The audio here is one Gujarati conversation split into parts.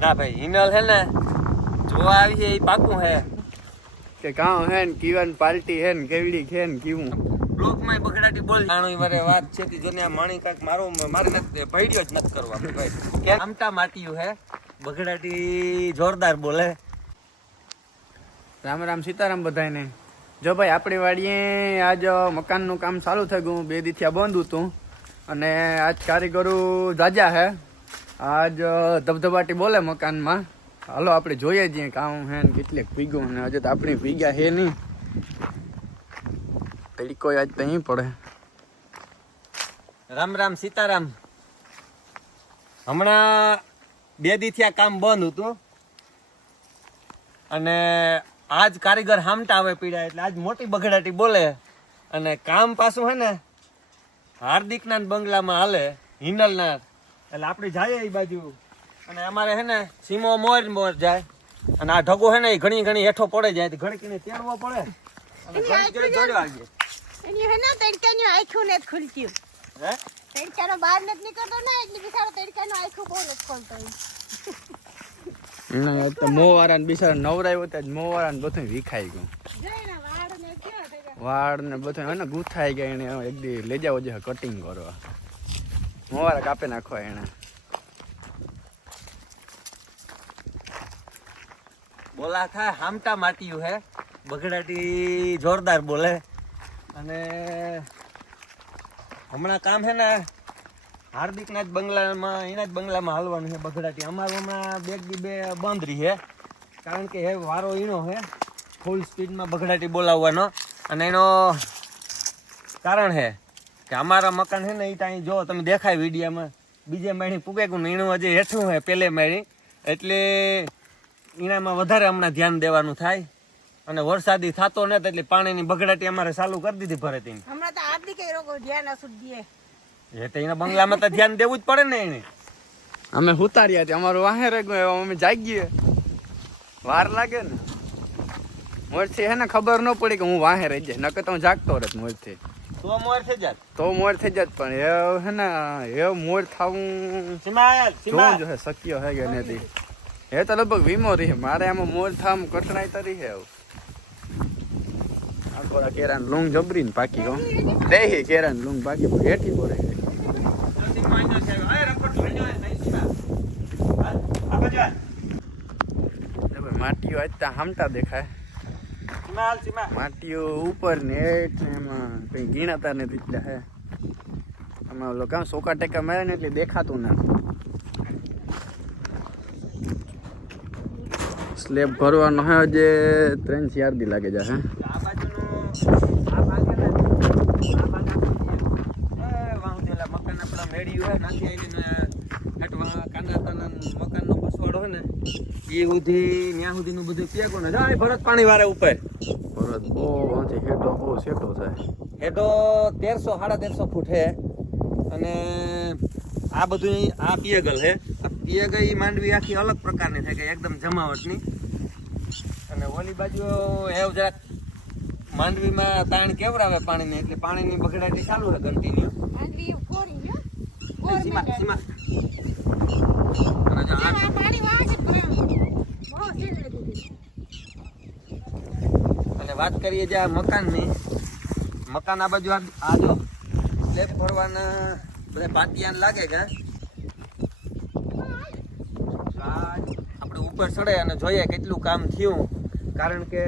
ના ભાઈ હિનલ હે ને જોવા આવી છે એ પાકું હે કે કાં હે ને કીવન પાર્ટી હે ને કેવડી છે ને કેવું? બ્લોકમાં બગડાટી બોલ. જાણો મારે વાત છે કે જોને આ માણી કાક મારો મારે નથી ભઈડ્યો જ નથી કરવા ભાઈ. કે આમતા માટીયું હે બગડાટી જોરદાર બોલે. રામ રામ સીતારામ બધાને જો ભાઈ આપણી વાડીએ આજ મકાનનું કામ ચાલુ થઈ ગયું બે દીથિયા બંધ હતું. અને આજ કારીગરો જાજા હે આજ ધબધબાટી બોલે મકાનમાં. હાલો, આપણે જોઈએ છીએ કામ હે ને કેટલીક ભીગો ને હજુ તો આપણી ભીગ્યા હે નહીં. તડકો આજ તો અહીં પડે. રામ રામ સીતારામ. હમણાં બે દીથી આ કામ બંધ હતું. અને આજ કારીગર હામટા આવે પીડા એટલે આજ મોટી બગડાટી બોલે. અને કામ પાછું હે ને હાર્દિકના બંગલામાં હાલે હિનલના એટલે આપણે જઈએ એ બાજુ. અને અમારે હે ને સીમો મોર મોર જાય. અને આ ઢગો હે ને એ ઘણી ઘણી હેઠો પડે જાય. ઘણકીને ઘણી ઘણી તેડવો પડે. અને ઘણી જોડવા આવીએ. એની હે ને તડકાનું આંખું નથી ખુલતું હે? તડકાનો બહાર નથી નીકળતો ને એટલે બિચારો તડકાનું આંખું બહુ નથી ખોલતો ના તો મોવાળા ને બિચારા નવરાયો ત્યાં મોવાળા ને બધું વિખાઈ ગયું. વાળ ને બધું હે ગુથાઈ ગયા એને એક દી લઈ જાવ છે કટિંગ કરવા. મોવારા કાપી નાખો એને. બોલા થાય, હામટા માટીયું હે. બગડાટી જોરદાર બોલે. અને હમણાં કામ છે ને, હાર્દિકના જ બંગલામાં, એના જ બંગલામાં હાલવાનું છે બગડાટી. અમારામાં બે દી બે બંધ રહી છે કારણ કે હે, વારો ઈનો હે. ફૂલ સ્પીડમાં બગડાટી બોલાવવાનો. અને એનો કારણ છે કે અમારા મકાન છે ને એ ત્યાં જો તમે દેખાય વિડીયામાં. બીજે માળી પૂગે ગયું ને એનું હજી હેઠું હોય પેલે માળી. એટલે એનામાં વધારે હમણાં ધ્યાન દેવાનું થાય. અને વરસાદી થતો નથી એટલે પાણીની બગડાટી અમારે ચાલુ કરી દીધી ભરે તેની હમણાં તો હાર્દિક કઈ રોગો ધ્યાન અશુદ્ધિએ એ તો એના બંગલામાં તો ધ્યાન દેવું જ પડે ને એને. અમે ઉતાર્યા છે અમારું વાહે રહી ગયું અમે જાગીએ. વાર લાગે ને. મોરથી હે ને ખબર ન પડી કે હું વાહે રહી જાય નકર તો હું જાગતો રહેત મોરથી. તો મોર થઈ જાત. તો મોર થઈ જાત પણ એ હે ને એ મોર થાવું સીમા જો હે જોવું શક્ય હે કે નથી. એ તો લગભગ વીમો રહી. મારે આમાં મોર થામ કટણાઈ તરી હે આવું આ થોડા કેરાન લૂંગ જબરી ને પાકી દે હે કેરાન લૂંગ પાકી હેઠી પડે માટીઓ આજ ત્યાં હામટા દેખાય. માટીઓ ઉપર ને એમાં કઈ ગીણાતા નથી એટલે, હે. અમે ઓલો કામ સોકા ટેકા મારે ને એટલે દેખાતું ના. સ્લેબ ભરવાનો હે જે ત્રણ ચાર દી લાગે છે હે આ બાજુનું આ ભાગ હે ને, આ ભાગ આપણે એ વાહુદેલા મકાન આપણા મેળ્યું હે નાખી આવીને હેઠવા કાંડાતાના મકાનનો પસવાડો હે ને? એ સુધી ત્યાં સુધીનું બધું પેગો ને. જાય ભરત પાણી વારે ઉપર. ભરત બહુ વાંચે હેઠો બહુ સેટો થાય એ તો તેરસો સાડા તેરસો ફૂટ હે. અને આ બધું આ પિયગલ હે. આ પિયગલ ઈ માંડવી આખી અલગ પ્રકારની થાય કે એકદમ જમાવટની. અને ઓલી બાજુ એવું જરાક માંડવીમાં તાણ કેવરાવે પાણીને? એટલે પાણીની બગડાટી ચાલુ રહે કન્ટિન્યુ માંડવી કોરી સીમા માંડવી. સીમા અને વાત કરીએ જે આ મકાનની, મકાન આ બાજુ આ જો સ્લેબ ફોડવાના બધા પાટિયાને લાગે કે આપણે ઉપર ચડે અને જોઈએ કેટલું કામ થયું. કારણ કે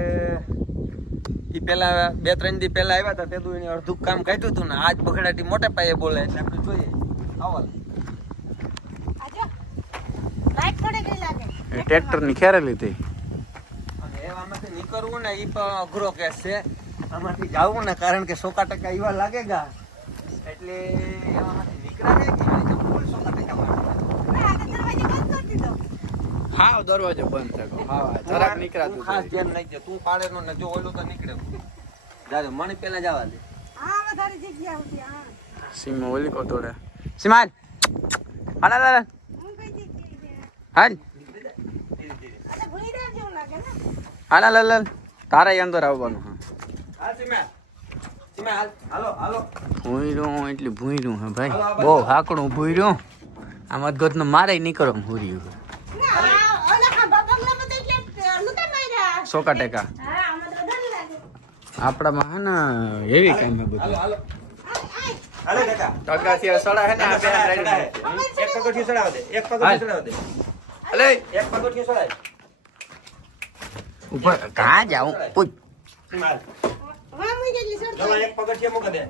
એ પહેલા બે, ત્રણ દી પહેલા આવ્યા હતા, તે એને અડધું કામ કાઢ્યું હતું ને, આજ બગડાટી મોટે પાયે બોલે એટલે આપણે જોઈએ. આવલ આ જો લાઈટ પડે ગઈ લાગે એ ટ્રેક્ટરની ક્યારે લીધી અને એમાંથી નીકળવું ને એ પણ અઘરો કેસ છે. આમાંથી જવું ને કારણ કે સોકા ટકા એવા લાગે ગા. એટલે એમાંથી તો દરવાજો બંધ થયો હા જરાક નીકળાતું તું ખાસ. ધ્યાન નાખજે તું પાડે નો ને જો ઓલું તો નીકળે. જાજો મણી પેલા જવા દે. હા વધારે જગ્યા હતી હા સીમા ઓલી કો તોડે. સીમાન હાલ. હાલ હાલ હું હાલ ધીરે ધીરે આ તો ભૂઈ રહ્યા જેવું લાગે હાલ હાલ હાલ હાલ તારે અંદર આવવાનું હા. હાલ સીમા. સીમા હાલ. હાલો હાલો. ભૂંયરું એટલે ભૂંયરું હે ભાઈ. બહુ હાકડું ભૂંયરું. આ ગતનું મારે નીકળો ભૂર્યું ના આનું સોકા ટેકા. આપણામાં હે ને એવી કામ હે બધું. ટકાથી સડા હે ને આ બે સડાય, રેડી સડાય. એક પગથિયું સડાવ દે એક પગથિયું સડાવ દે. અલે એક પગથિયું સડાય. ઉપર કાં જાઉં પૂછ માલ વાહ, મુઈ જેટલી સરતો. જવા એક પગથિયું મૂકી દે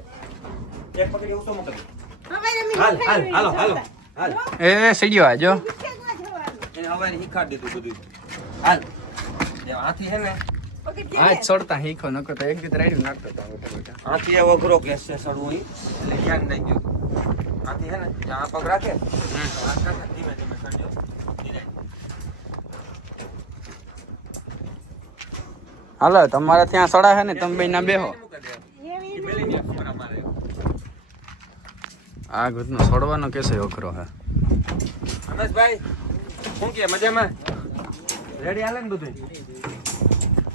એક પગથિયું ઊંચો મૂકી દે હવે રમી હાલ ખાઈ હાલ રહી હાલો છે. હાલો હાલ એ સીડીઓ આજો ગુસ્સામાં જવાનું. એને હવે શીખાડી દીધું બધું હાલ જે હાથી છે ને પગથિયે આજ ને. છોડતા શીખો નકો તો એક દીત રેડી નાખતો હતો બેટા બેટા હાથી એવો અઘરો કેસ છે સડવું ઈ એટલે ધ્યાન નહીં ગયું હાથી છે ને જ્યાં પગ રાખે હાથ રાખે ધીમે ધીમે સડજો હાલો તમારે ત્યાં સડા હે ને તમે બે ના બેહો. ને આ ઘૂંટનો છોડવાનો કેસે ઓખરો હે રમેશભાઈ શું કે મજામાં? રેડી હાલે ને બધું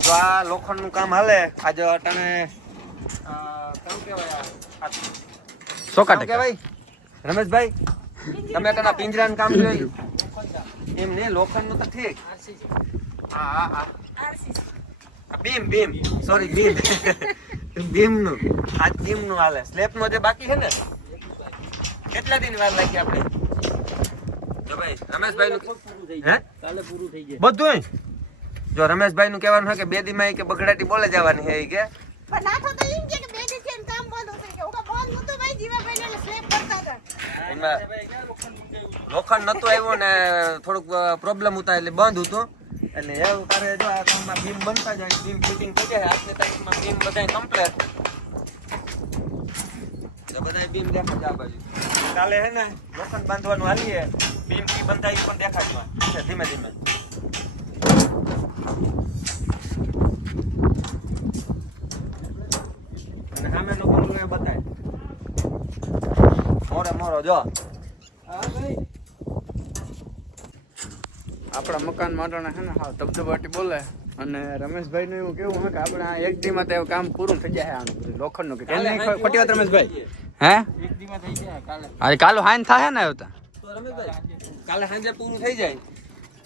તો આ લોખંડનું કામ હાલે. આજે અટાણે કયું કહેવાય આ? સોકા કહેવાય? રમેશભાઈ તમે કના પિંજરાનું કામ જોયું? એમ નહીં લોખંડનું તો ઠીક. હા હા હા બીમ બીમ સોરી બીમ બીમનું આ બીમનું હાલે. સ્લેબનો જે બાકી છે ને કેટલા દિન વાર લાગી આપણે? જો ભાઈ રમેશભાઈ નું હે? કાલે પૂરું થઈ જાય. બધું જો રમેશભાઈ નું કહેવાનું છે કે બે દીમાં કે બગડાટી બોલે જવાની છે કે? પણ નાથો તો એમ કે કે બે દિવસે એનું કામ બંધ હતું કે. ઓકા બંધ નહોતું ભાઈ જીવાભાઈ ને સ્લેબ કરતા હતા. એમાં લોખંડ નતું આવ્યું ને થોડુંક પ્રોબ્લેમ હતા એટલે બંધ હતું. એટલે એવું તારે જો આ કામમાં બીમ બનતા જાય બીમ ફિટિંગ થઈ જાય, આજની તારીખમાં બીમ બધાય કમ્પ્લેટ તો બધાય બીમ દેખાજ આ બાજુ. કાલે હે ને લોખંડ બાંધવાનું હાલીએ બીમ કી બંધાય પણ દેખાડવા ધીમે ધીમે. અને સામેનો બંગલો એ બતાય મોરે મોરો, જો. આપણા મકાન માટે છે ને હા ધબધબાટી બોલે. અને રમેશભાઈ નું એવું કેવું હે કે આપણે આ એક દી માં કામ પૂરું થઈ જાય આનું બધું લોખંડનું કે ખોટી વાત રમેશભાઈ. હે? એક દીમાં થઈ જાય કાલે. આજે કાલો હાઈન થાય ને આવતા રમેશભાઈ કાલે સાંજે પૂરું થઈ જાય.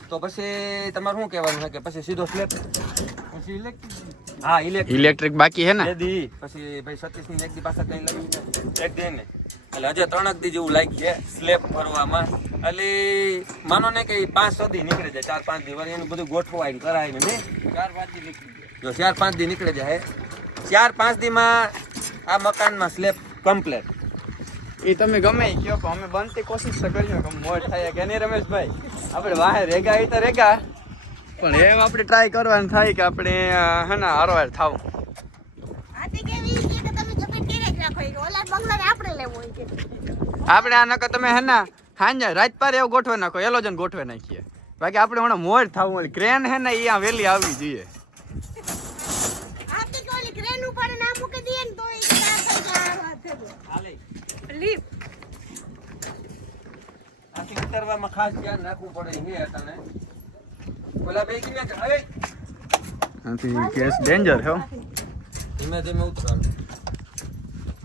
તો પછી તમારે શું કહેવાનું છે કે પછી સીધો સ્લેબ પછી ઇલેક્ટ્રિક હા ઇલેક્ટ્રિક ઇલેક્ટ્રિક બાકી હે ને? દી પછી ભાઈ સતીશની એક દી પાસે કઈ લઈ એક દે ને. એટલે હજે ત્રણક દી જેવું લાગી છે સ્લેબ ભરવામાં. એટલે માનો ને કે પાંચ છ દી નીકળે જાય ચાર પાંચ દી વળી એનું બધું ગોઠવાય કરાય ને ચાર પાંચ દી નીકળી જાય. જો ચાર પાંચ દી નીકળે જાય. ચાર પાંચ દીમાં આ મકાનમાં સ્લેબ કમ્પ્લેટ એ તમે ગમે કયો પણ અમે બનતી કોશિશ તો કરીએ કે મોડ થાય કે નહીં રમેશભાઈ? આપણે વાહે રેગા એ તો રેગા. પણ એમ આપણે ટ્રાય કરવાનું થાય કે આપણે હે ને હરવાર થાવ આથી કેવી છે કે તમે જમીન ઘેરે જ રાખો ઈ કે ઓલા બંગલાને આપણે આ નકર તમે હે ને હાંજે રાત પાર એવું ગોઠવે નાખો એલો જન ગોઠવે નાખીએ. બાકી આપણે હમણાં મોર થવું હોય ક્રેન હે ને એ આ વેલી આવવી જોઈએ. ઉતરવામાં ખાસ ધ્યાન રાખવું પડે હે તને. ઓલા બે કિમે કે કેસ ડેન્જર હો. ધીમે ધીમે ઉતરવાનું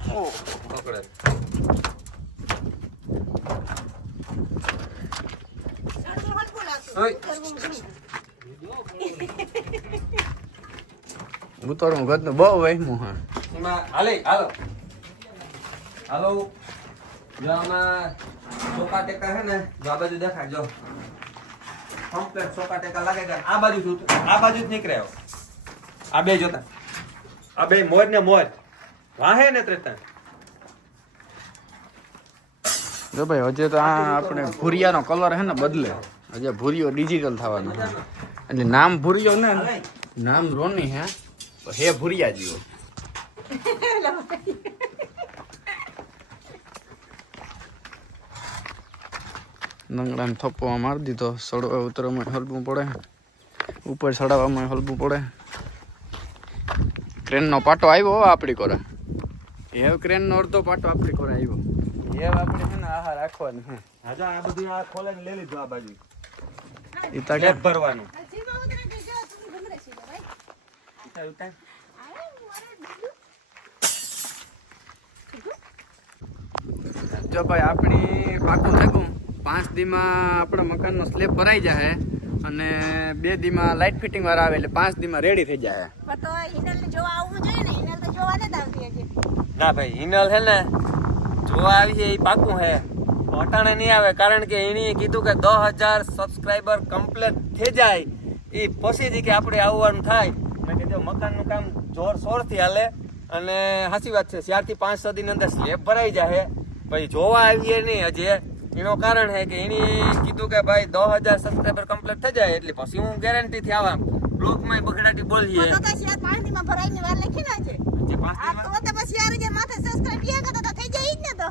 પકડે નહીં. ઉતરવું ગતનું બહુ વહેમું હા. હાલે, હાલો. હાલો. જો આમાં ચોકા ટેકા છે ને, જો આ બાજુ દેખાય, જો. કમ્પ્લેટ ચોકા ટેકા લાગે કે આ બાજુ આ બાજુ જ નીકળ્યો આ બે જોતા. આ બે મોર ને મોર જો ભાઈ, હજે તો આ આપણે ભૂરિયાનો કલર હે ને બદલે. હજે ભૂરિયો ડિજિટલ થવાનો એટલે નામ ભૂરિયો ને નામ રોની હે. હે ભૂરિયા જીવો નંગડાને થપ્પો મારી દીધો. સડવા ઉતરવામાં હલવું પડે. ઉપર ચડાવવામાં હલવું પડે. ક્રેનનો પાટો આવ્યો આપણી કોરે. એ ક્રેનનો અડધો પાટો આપણે કોરે આવ્યો. એ આપણે છે ને આહાર રાખવાનો હે આ બધું આ ખોલે ને લઈ લીધું આ બાજુ. ઈ તકે ભરવાનું. જો ભાઈ આપણી પાકું થાકું પાંચ દીમાં આપણા મકાનનો સ્લેબ ભરાઈ જાય અને બે દીમાં લાઇટ ફિટિંગ વાળા આવે એટલે પાંચ દીમાં રેડી થઈ જાય તો જોવા આવવું જોઈએ ને ના ભાઈ હિનલ હે ને જોવા આવી છે એ પાકું હે અટાણે નહીં આવે કારણ કે એણે કીધું કે દસ હજાર સબસ્ક્રાઈબર કમ્પ્લીટ થઈ જાય. એ પછી જ કે આપણે આવવાનું થાય. મેં કીધું મકાનનું કામ જોર શોરથી હાલે. અને સાચી વાત છે ચારથી પાંચ સદીની અંદર સ્લેબ ભરાઈ જાય પછી જોવા આવીએ નહીં હજી. એનું કારણ છે કે એણે કીધું કે ભાઈ દસ હજાર સબસ્ક્રાઈબર કમ્પ્લીટ થઈ જાય એટલે પછી હું ગેરંટીથી આવા બ્લોગમાં બગડાટી બોલીએ. પાણીમાં ભરાઈને વાર લખી ના છે ને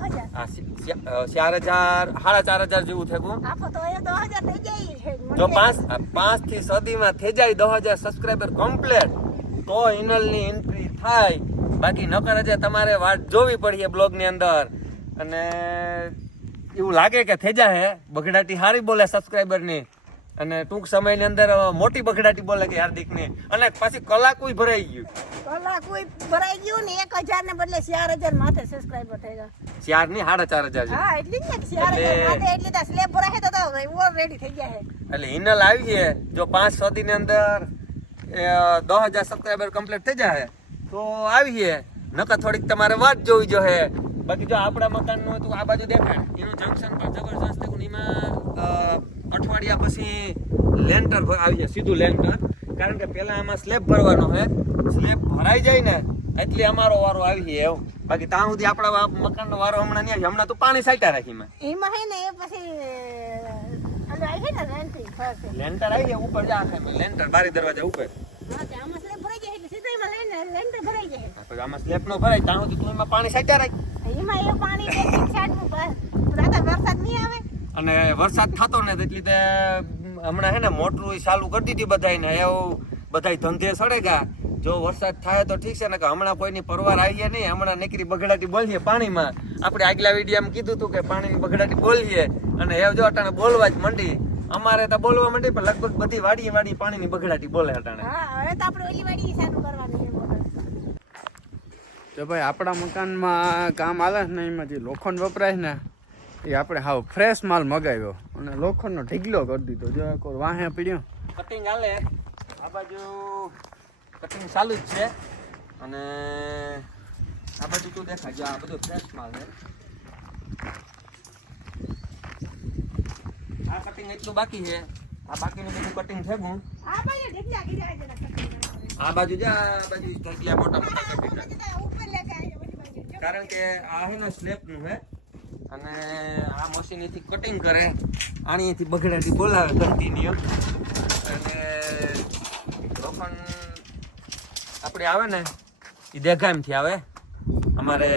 હજાર. ચાર હજાર સાડા ચાર હજાર જેવું થયું હજાર જો પાંચ પાંચથી સદીમાં થઈ જાય દસ હજાર સબસ્ક્રાઈબર કમ્પ્લીટ તો ઇનલની એન્ટ્રી થાય. બાકી નકર હજે તમારે વાત જોવી પડીએ બ્લોગની અંદર. અને એવું લાગે કે થઈ જાય બગડાટી સારી બોલે સબસ્ક્રાઈબરની અને ટૂંક સમયની અંદર મોટી બગડાટી બોલે કે હાર્દિકને. અને પાછી કલાકુય ભરાઈ ગયું. કલાકુય ભરાઈ ગયું ને એક હજાર ને બદલે ચાર હજાર માથે સબસ્ક્રાઇબર થઈ ગયા ચારની સાડા ચાર હજાર હા એટલી જ ને ચાર હજાર માથે એટલી તો સ્લેબ ભરાય તો તો ઓલરેડી થઈ ગયા છે. એટલે હિનલ આવી છે. જો પાંચ સદીની અંદર દસ હજાર સબસ્ક્રાઈબર કમ્પ્લીટ થઈ જાય. તો આવી છે. નકર થોડીક તમારે વાત જોવી જોઈએ બાકી જો આપણા મકાનનું હતું આ બાજુ દેખાય. એનું જંકશન પણ જબરજસ્ત એમાં અઠવાડિયા પછી લેન્ટર આવી જાય સીધું લેન્ટર કારણ કે પહેલાં આમાં સ્લેબ ભરવાનો છે. સ્લેબ ભરાઈ જાય ને એટલે અમારો વારો આવી જાય એવું બાકી ત્યાં સુધી આપણા મકાનનો વારો હમણાં નહીં હમણાં તો પાણી સાઈટા રાખી મેં એમાં હે ને એ પછી લેન્ટર આવી જાય ઉપર જા લેન્ટર બારી દરવાજા ઉપર. આમાં સ્લેબ નો ભરાય ત્યાં સુધી તું એમાં પાણી સાચા રાખ. એમાં એ પાણી વરસાદ નહીં આવે? અને વરસાદ થતો ને એટલે તે હમણાં હે ને મોટરું ચાલુ કરી દીધી બધાયને. એવું બધાય ધંધે સડે ગા જો વરસાદ થાય તો ઠીક છે ને કે હમણાં કોઈની પરવાર આવીએ નહીં. હમણાં નીકળી બગડાટી બોલીએ પાણીમાં. આપણે આગલા વિડીયામાં કીધું હતું કે પાણીની બગડાટી બોલીએ. અને એ જો અટાણે બોલવા જ મંડી. અમારે તો બોલવા મંડી પણ લગભગ બધી વાડી વાડી પાણીની બગડાટી બોલે અટાણે. હા હવે તો આપણે ઓલી વાડી ચાલુ કરવાની છે તો ભાઈ આપણા મકાનમાં કામ આલે ને એમાં જે લોખંડ વપરાય ને. એ આપણે હાવ ફ્રેશ માલ મગાવ્યો. અને લોખંડનો ઢીગલો કરી દીધો. જો એક વાહે પીડ્યો. કટિંગ હાલે. આ બાજુ કટિંગ ચાલુ જ છે. અને આ બાજુ તું દેખાય. જો આ બધું ફ્રેશ માલ છે. આ કટિંગ એટલું બાકી છે. આ બાકીનું બધું કટિંગ થયું આ બાજુ ઢીકલા ગીરા છે આ બાજુ જા આ બાજુ ઢગલા મોટા મોટા કટિંગ. કારણ કે આ હે ને સ્લેબનું છે. અને આ મશીનથી કટિંગ કરે આણીથી બગડાથી બોલાવે કન્ટિન્યુ અને લોખંડ આપણે આવે ને એ દેગામથી આવે. અમારે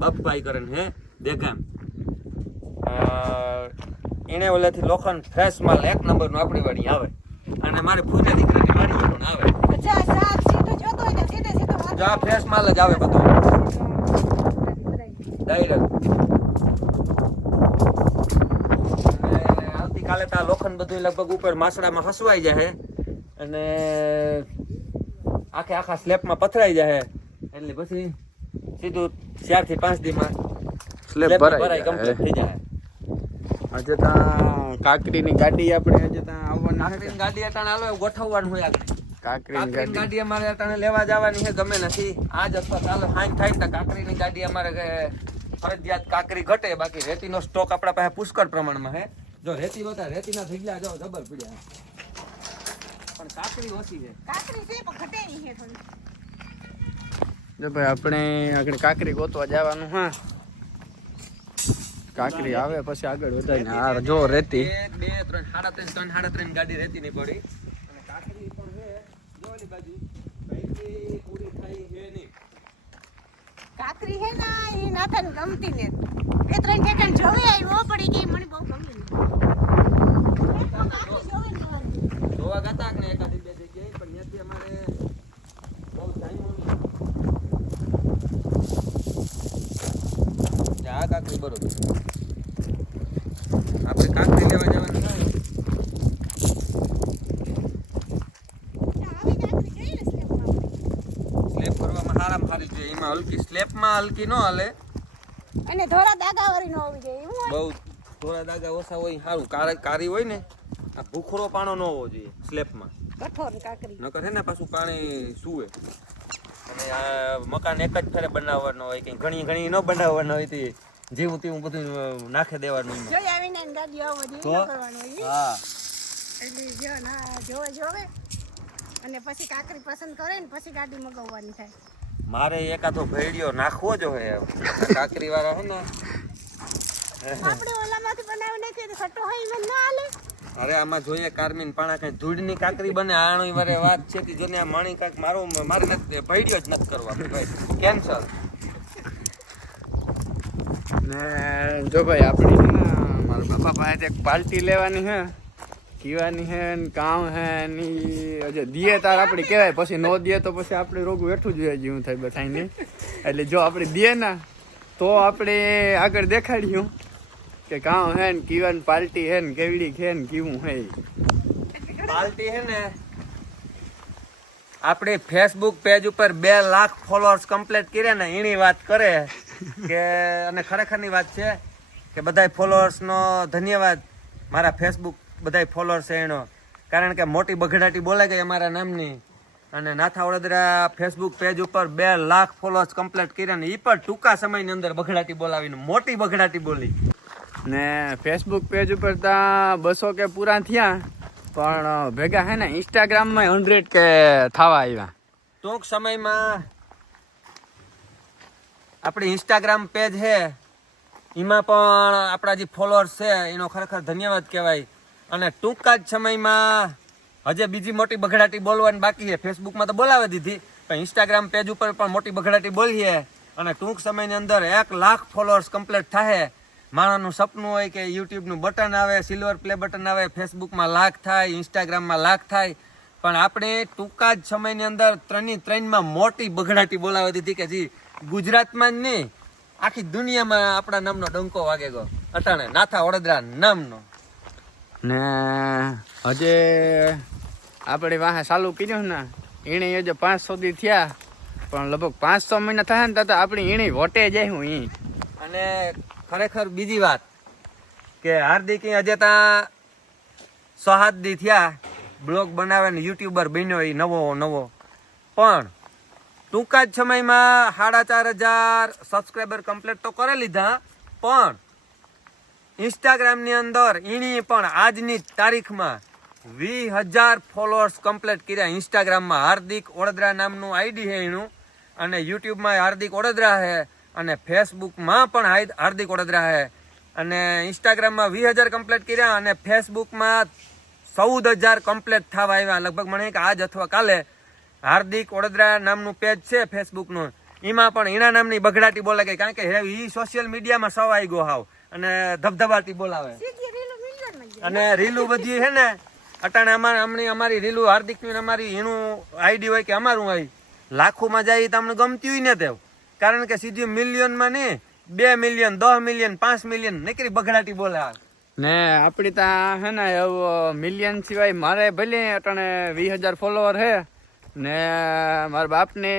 બપભાઈ કરે ને હે દેગામ. એને ઓલેથી લોખંડ ફ્રેશ માલ એક નંબરનું આપણી વાડી આવે. અને મારે પૂજા દીકરાની વાડી પણ આવે. જો આ ફ્રેશ માલ જ આવે બધું. ડાયરેક્ટ આવતીકાલે તો આ લોખંડ બધું લગભગ ઉપર માસડામાં હસવાઈ જાય અને આખે આખા સ્લેબમાં પથરાઈ જાય એટલે પછી સીધું ચારથી પાંચ દીમાં સ્લેબ ભરાઈ કમ્પ્લીટ થઈ જાય આજે ત્યાં કાકરીની ગાડી આપણે આજે ત્યાં આવવાની કાંકરીની ગાડી અટાણે આલો ગોઠવવાનું હોય આગળ. કાકરીની ગાડી. અમારે અટાણે લેવા જવાની છે ગમે નથી. આજ અથવા ચાલો હાઈ થાય ને તો કાંકરીની ગાડી અમારે ફરજિયાત કાકરી ઘટે. બાકી રેતીનો સ્ટોક આપણા પાસે પુષ્કળ પ્રમાણમાં છે. જો રેતી હોતા રેતીના ઢગલા જો જબર પડ્યા. પણ કાકરી ઓછી છે. કાકરી છે પણ ઘટે નહીં છે થોડી. જો ભાઈ આપણે આગળ કાકરી ગોતવા જવાનું હા. કાકરી આવે પછી આગળ વધાય ને આ જો રેતી. એક બે ત્રણ સાડા ત્રણ ત્રણ સાડા ત્રણ ગાડી રેતી ની પડી. અને કાકરી પણ છે જો ઓલી બાજુ. કઈથી પૂરી થાય છે નહીં. કાકરી હે ને એ નાથન ગમતી ને. બે ત્રણ ઠેકાણ જોઈ આવ્યો પડી ગઈ મને બહુ ગમી કાકરી જોવે ને જોવા ગાતા ને એકાદી બે જગ્યાએ પણ ત્યાંથી અમારે બહુ ટાઈમ આ કાકરી બરોબર આપણે કાકરી લેવા જવાનું થાય એમાં હલકી સ્લેપમાં હલકી ન હાલે અને ધોરા દાગાવાળી ન હોવી જોઈએ. બહુ થોડા દાગા ઓછા હોય, સારું. કારી હોય ને આ ભૂખરો પાણો ન હોવો જોઈએ સ્લેપમાં કઠોર કાકરી. નકર છે ને પાછું પાણી સુવે. અને આ મકાન એક જ ફેરે બનાવવાનો હોય કે ઘણી ઘણી ન બનાવવાનો હોય તે જેવું તેવું બધું નાખી દેવાનું જોઈ આવીને ગાડી આવો બધી કરવાનું હા. એટલે જો ના જોવે જોવે. અને પછી કાકરી પસંદ કરે ને પછી ગાડી મગાવવાની થાય. મારે એકાદો ભેડિયો નાખવો જ હોય કાકરી વાળા હે ને. આપણે ઓલામાંથી બનાવી નાખીએ તો ખટ્ટો હોય એમ ના હાલે. અરે આમાં જોઈએ કાર્મીન પાણા કઈ ધૂળની કાકરી બને? આણોય વારે વાત છે કે જોને આ માણી કાક મારો, મારે નથી ભેડિયો જ નથી કરવા. ભાઈ કેન્સર ને જો ભાઈ, આપણી મારા બાપા પાસે એક પાર્ટી લેવાની છે કીવાની હે ને કામ હે ની હજે દીએ તાર આપણે કહેવાય, પછી નો દીએ તો પછી આપણે રોગ હેઠું જોઈએ જેવું થાય બધાને એટલે જો આપણે દીએ ના, તો આપણે આગળ દેખાડ્યું કે કાં હે ને કીવન પાર્ટી હે ને કેવડી છે ને કેવું હે પાર્ટી હે ને? આપણી ફેસબુક પેજ ઉપર બે લાખ ફોલોઅર્સ કમ્પ્લીટ કર્યા ને, એની વાત કરે કે, અને ખરેખરની વાત છે કે બધાય ફોલોઅર્સનો ધન્યવાદ મારા ફેસબુક બધાય ફોલોઅર્સ એનો. કારણ કે મોટી બઘડાટી બોલાઈ ગઈ અમારા નામની. અને નાથા વડોદરા ફેસબુક પેજ ઉપર બે લાખ ફોલોઅર્સ કમ્પ્લીટ કર્યા ને એ પણ ટૂંકા સમયની અંદર બઘડાટી બોલાવીને મોટી બઘડાટી બોલી. ને ફેસબુક પેજ ઉપર ત્યાં બસો કે પૂરા થયા, પણ ભેગા હે ને ઇન્સ્ટાગ્રામમાં હંડ્રેડ કે થવા આવ્યા. ટૂંક સમયમાં આપણી ઇન્સ્ટાગ્રામ પેજ છે, એમાં પણ આપણા જે ફોલોઅર્સ છે, એનો ખરેખર ધન્યવાદ કહેવાય. અને ટૂંકા જ સમયમાં હજે બીજી મોટી બઘડાટી બોલવાની બાકી છે. ફેસબુકમાં તો બોલાવી દીધી, પણ ઇન્સ્ટાગ્રામ પેજ ઉપર પણ મોટી બઘડાટી બોલીએ. અને ટૂંક સમયની અંદર એક લાખ ફોલોઅર્સ કમ્પ્લીટ થાય માણસનું સપનું હોય કે યુટ્યુબનું બટન આવે સિલ્વર પ્લે બટન આવે ફેસબુકમાં લાખ થાય ઇન્સ્ટાગ્રામમાં લાખ થાય. પણ આપણે ટૂંકા જ સમયની અંદર ત્રણની ત્રણમાં મોટી બગડાટી બોલાવી દીધી કે જી ગુજરાતમાં જ નહીં આખી દુનિયામાં આપણા નામનો ડંકો વાગે ગયો. અટાણે નાથા વડોદરા નામનો. ને હજે આપણે વાહે ચાલુ કર્યું ને એણે હજે પાંચસો દી થયા પણ લગભગ પાંચસો મહિના થાય ને તો આપણી એણી વોટે જાય હું ઈ. અને ખરેખર બીજી વાત કે હાર્દિક અજે ત્યાં સાત દી થયા, બ્લોગ બનાવે ને યુટ્યુબર બન્યો એ નવો નવો. પણ ટૂંકા જ સમયમાં સાડા ચાર હજાર સબસ્ક્રાઈબર કમ્પ્લીટ તો કરી લીધા, પણ ઇન્સ્ટાગ્રામની અંદર એની પણ આજની તારીખમાં વીસ હજાર ફોલોઅર્સ કમ્પ્લીટ કર્યા ઇન્સ્ટાગ્રામમાં. હાર્દિક ઓડદરા નામનું આઈડી છે એનું અને યુટ્યુબમાં હાર્દિક વડોદરા છે. અને ફેસબુકમાં પણ હાર્દિક વડોદરા છે અને ઇન્સ્ટાગ્રામમાં વીસ હજાર કમ્પ્લીટ કર્યા અને ફેસબુકમાં ચૌદ હજાર કમ્પ્લીટ થવા આવ્યા. લગભગ મને કે આજ અથવા કાલે હાર્દિક વડોદરા નામનું પેજ છે ફેસબુકનું. એમાં પણ એના નામની બગડાટી બોલે ગઈ કારણ કે હે ઈ સોશિયલ મીડિયામાં સવાઈ ગયો હાવ. અને ધબધબાટી બોલાવે. અને રીલું બધી છે ને અટાણે અમારે અમને અમારી રીલું હાર્દિકની અમારી એનું આઈડી હોય કે અમારું હોય લાખોમાં જાય એ તમને ગમતી હોય ને તેવ કારણ કે સીધી મિલિયનમાં નહીં બે મિલિયન દસ મિલિયન પાંચ મિલિયન નીકળી બગડાટી બોલાવે ને આપણી ત્યાં હે ને એવું મિલિયન સિવાય મારે ભલે અટાણે વીસ હજાર ફોલોવર હે ને મારા બાપને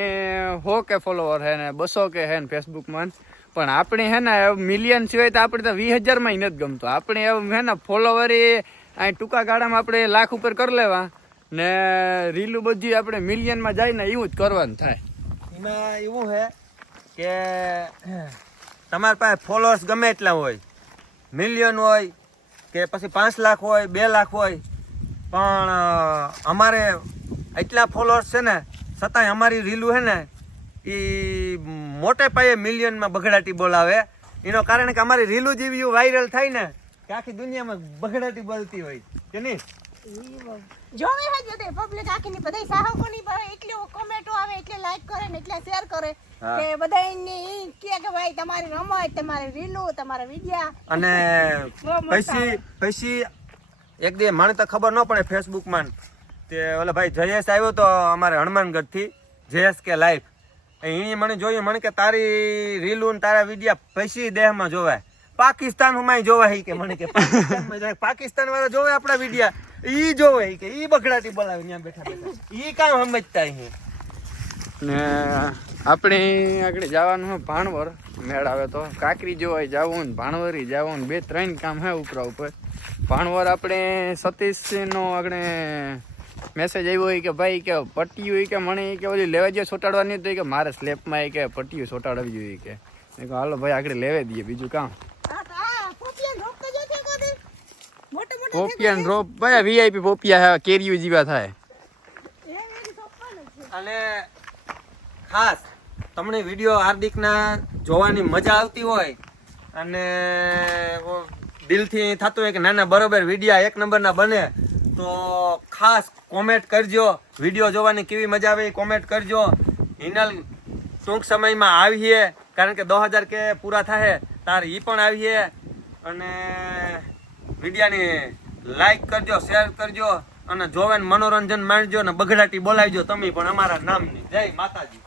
હો કે ફોલોવર હે ને બસો કે હે ને ફેસબુકમાં પણ આપણે હે ને મિલિયન સિવાય તો આપણે તો વીસ હજારમાં નથી ગમતું. આપણે એવું હે ને ફોલોવર એ અહીં ટૂંકા ગાળામાં આપણે લાખ ઉપર કરી લેવા. ને રીલું બધી આપણે મિલિયનમાં જાય ને એવું જ કરવાનું થાય. એમાં એવું છે કે તમારી પાસે ફોલોઅર્સ ગમે એટલા હોય મિલિયન હોય, કે પછી પાંચ લાખ હોય, બે લાખ હોય, પણ અમારે એટલા ફોલોઅર્સ છે ને, છતાંય અમારી રીલું છે ને એ મોટે પાયે મિલિયનમાં બગડાટી બોલાવે એનો કારણ કે અમારી રીલું જેવી વાયરલ થાય ને, કે આખી દુનિયામાં બગડાટી બોલતી હોય, કે નહીં. જોવે હે જો પબ્લિક આખીની બધાય ચાહકોની પર એટલે કોમેન્ટો આવે એટલે લાઈક કરે ને એટલે શેર કરે. કે બધા ની કે કે ભાઈ તમારી રમત તમારી રીલો તમારા વિડિયા અને પછી પછી એક દે મને તો ખબર ન પડે ફેસબુકમાં તે ઓલા ભાઈ જયેશ આવ્યો તો અમારે હનુમાનગઢથી જયેશ કે લાઈફ એ મને જોયું મને કે તારી રીલું ને તારા વિડિયા પછી દેહમાં જોવાય. પાકિસ્તાનમાં જોવાય કે મને કે પાકિસ્તાન વાળા જોવે આપણા વિડિયા ઈ જોવે કે ઈ બગડાટી બોલાવે ત્યાં બેઠા બેઠા. ઈ કામ સમજતા અહીં ને આપણે આગળ જવાનું છે ભાણવર મેળ આવે તો. કાકરી જોવાય જવું ને ભાણવરી જવું ને બે ત્રણ કામ હે ઉપરા ઉપર. ભાણવર આપણે સતીશનો આગળ મેસેજ આવ્યો હોય કે ભાઈ કે પટ્ટીયું હોય કે મને કે ઓલી લેવા જોઈએ ચોટાડવાની તો કે મારે સ્લેપમાં એ કે પટ્ટીઓ ચોટાડવી જોઈએ કે. હાલો ભાઈ આગળ લેવા દઈએ બીજું કામ આ આ પોપિયા રોક તો જોતી કોને મોટો મોટો પોપિયા ને રોપ ભાઈ વીઆઈપી પોપિયા હે કેરીયું જેવા થાય. અને ખાસ, તમને વીડિયો હાર્દિકના જોવાની મજા આવતી હોય અને દિલથી થતું હોય કે ના ના બરોબર વિડિયા એક નંબરના બને, તો ખાસ કોમેન્ટ કરજો. વીડિયો જોવાની કેવી મજા આવે કોમેન્ટ કરજો. હિનલ ટૂંક સમયમાં આવીએ, કારણ કે દો હજાર કે પૂરા થાય, તાર એ પણ આવીએ. અને વિડીયાની લાઈક કરજો શેર કરજો અને જોવે મનોરંજન માણજો ને બગડાટી બોલાવજો તમે પણ અમારા નામની. જય માતાજી.